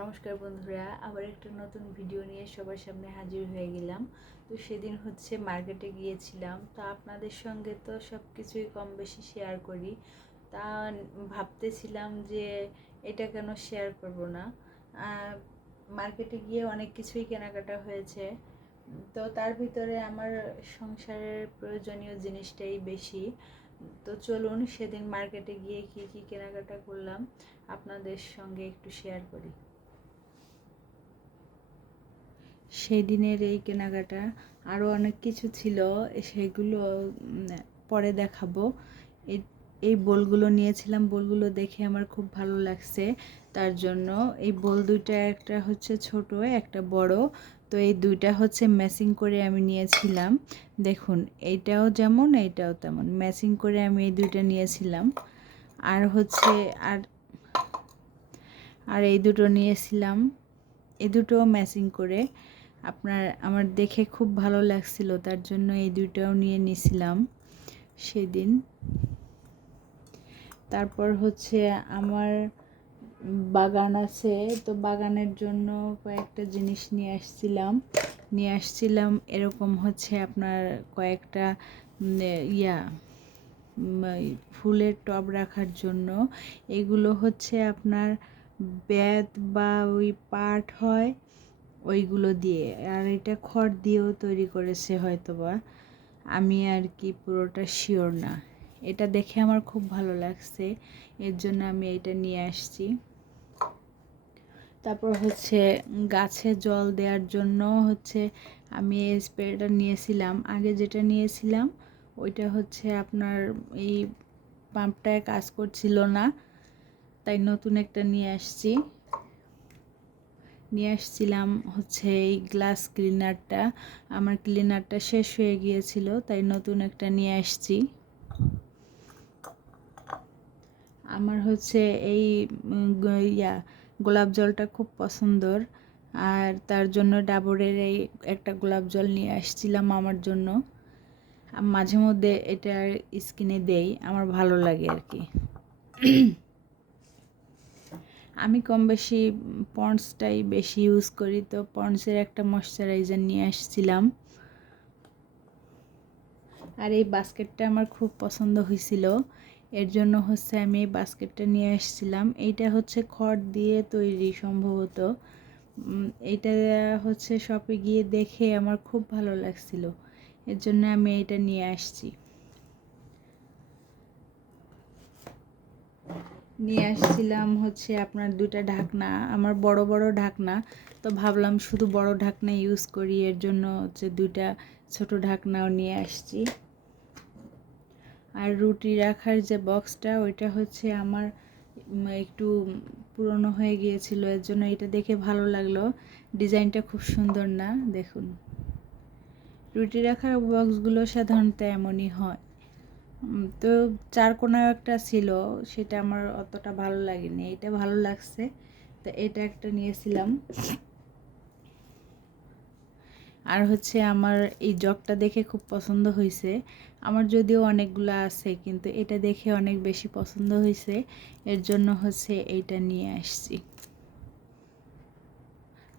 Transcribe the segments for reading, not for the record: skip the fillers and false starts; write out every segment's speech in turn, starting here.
নমস্কার বন্ধুরা, আবার একটা নতুন ভিডিও নিয়ে সবার সামনে হাজির হয়ে গেলাম। তো সেদিন মার্কেটে গিয়েছিলাম, তো আপনাদের সঙ্গে তো সব কিছুই কম বেশি শেয়ার করি। তা ভাবতেছিলাম যে এটা কেন শেয়ার করব না। মার্কেটে গিয়ে অনেক কিছুই কেনাকাটা হয়েছে, তো তার ভিতরে আমার সংসারের প্রয়োজনীয় জিনিসটাই বেশি। তো চলুন সেদিন মার্কেটে গিয়ে কি কি কেনাকাটা করলাম আপনাদের সঙ্গে একটু শেয়ার করি। সেই দিনের এই কেনাকাটা আরও অনেক কিছু ছিল, সেগুলো পরে দেখাবো। এই এই বোলগুলো নিয়েছিলাম, বোলগুলো দেখে আমার খুব ভালো লাগছে, তার জন্য এই বোল দুইটা, একটা হচ্ছে ছোট একটা বড়। তো এই দুইটা ম্যাচিং করে আমি নিয়েছিলাম। দেখুন, এইটাও যেমন এইটাও তেমন ম্যাচিং করে আমি এই দুইটা নিয়েছিলাম। আর আর আর এই দুটো নিয়েছিলাম, এই দুটো ম্যাচিং করে। আমার দেখে খুব ভালো লাগছিল, তার জন্য এই দুইটাও নিয়ে নিয়েছিলাম সেদিন। তারপর আমার বাগান আছে, তো বাগানের জন্য কয়েকটা জিনিস নিয়ে আসছিলাম এরকম আপনার কয়েকটা ফুলের টব রাখার জন্য। এগুলো আপনার বেত বা ওই পাট হয় ওইগুলো দিয়ে, আর এটা খড় দিয়েও তৈরি করেছে হয়তোবা, আমি আর কি পুরোটা শিওর না। এটা দেখে আমার খুব ভালো লাগছে, এর জন্য আমি এটা নিয়ে আসছি। তারপর গাছে জল দেওয়ার জন্য আমি এই স্প্রেটা নিয়েছিলাম। আগে যেটা নিয়েছিলাম ওইটা আপনার এই পাম্পটায় কাজ করছিল না, তাই নতুন একটা নিয়ে আসছিলাম এই গ্লাস ক্লিনারটা। আমার ক্লিনারটা শেষ হয়ে গিয়েছিল, তাই নতুন একটা নিয়ে আসছি। আমার এই গোলাপ জলটা খুব পছন্দর, আর তার জন্য ডাবরের এই একটা গোলাপ জল নিয়ে আসছিলাম আমার জন্য। মাঝে মধ্যে এটা স্কিনে দেই, আমার ভালো লাগে আর কি। আমি কম বেশি পন্ডসটাই বেশি ইউজ করি, তো পন্ডসের একটা ময়শ্চারাইজার নিয়ে আসছিলাম। আর এই বাস্কেটটা আমার খুব পছন্দ হয়েছিল, এর জন্য আমি এই বাস্কেটটা নিয়ে আসছিলাম। এইটা খড় দিয়ে তৈরি সম্ভবত। এইটা শপে গিয়ে দেখে আমার খুব ভালো লাগছিল, এর জন্য আমি এইটা নিয়ে আসছি। নিয়ে আসছিলাম আপনার দুটা ঢাকনা, আমার বড় বড় ঢাকনা, তো ভাবলাম শুধু বড় ঢাকনা ইউজ করি, এর জন্য দুইটা ছোট ঢাকনাও নিয়ে আসছি। আর রুটি রাখার যে বক্সটা, ওইটা আমার একটু পুরনো হয়ে গিয়েছিল, এর জন্য এটা দেখে ভালো লাগলো। ডিজাইনটা খুব সুন্দর না? দেখুন, রুটি রাখার বক্সগুলো সাধারণত এমনই হয়। তো চারকোনায় একটা ছিল, সেটা আমার অতটা ভালো লাগেনি, এটা ভালো লাগছে, তো এটা একটা নিয়েছিলাম। আর আমার এই জগটা দেখে খুব পছন্দ হয়েছে। আমার যদিও অনেকগুলো আছে, কিন্তু এটা দেখে অনেক বেশি পছন্দ হয়েছে, এর জন্য এইটা নিয়ে আসছি।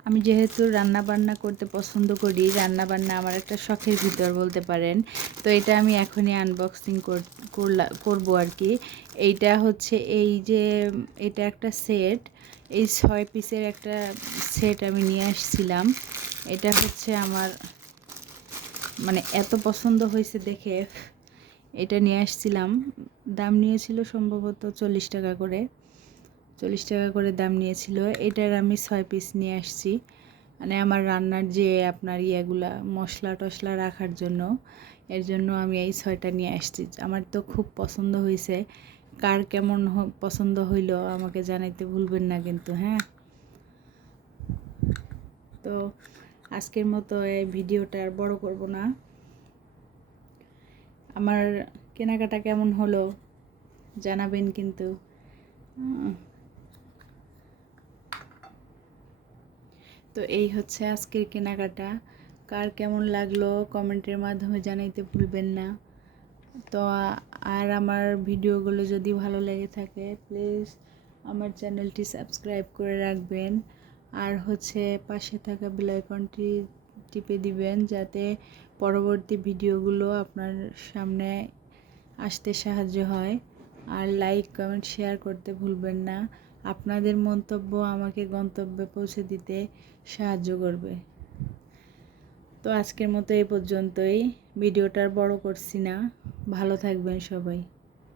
আমি যেহেতু রান্না বান্না করতে পছন্দ করি, রান্না বান্না আমার একটা শখের ভিতর বলতে পারেন, তো এটা আমি এখনই আনবক্সিং করব আর কি। এইটা এই যে এটা একটা সেট, এই 6 পিসের একটা সেট আমি নিয়ে আসছিলাম। এটা আমার মানে এত পছন্দ হয়েছে দেখে এটা নিয়ে আসছিলাম। দাম নিয়েছিল সম্ভবত 40 টাকা করে, 40 টাকা করে দাম নিয়েছিল। এটার আমি 6 পিস নিয়ে আসছি, মানে আমার রান্নার যে আপনার ইয়েগুলা মশলা টশলা রাখার জন্য, এর জন্য আমি এই 6টা নিয়ে আসছি। আমার তো খুব পছন্দ হয়েছে, কার কেমন পছন্দ হইলো আমাকে জানাইতে ভুলবেন না কিন্তু, হ্যাঁ। তো আজকের মতো এই ভিডিওটা আর বড় করব না। আমার কেনাকাটা কেমন হলো জানাবেন কিন্তু। তো এই আজকের কেনাকাটা, কার কেমন লাগলো কমেন্টের মাধ্যমে জানাইতে ভুলবেন না। তো আর আমার ভিডিওগুলো যদি ভালো লেগে থাকে, প্লিজ আমার চ্যানেলটি সাবস্ক্রাইব করে রাখবেন। আর হচ্ছে পাশে থাকা বেল আইকনটি টিপে দিবেন, যাতে পরবর্তী ভিডিওগুলো আপনার সামনে আসতে সাহায্য হয়। আর লাইক কমেন্ট শেয়ার করতে ভুলবেন না। আপনাদের মন্তব্য আমাকে গন্তব্যে পৌঁছে দিতে সাহায্য করবে। তো আজকের মতো এই পর্যন্তই, ভিডিওটা আর বড় করছি না। ভালো থাকবেন সবাই।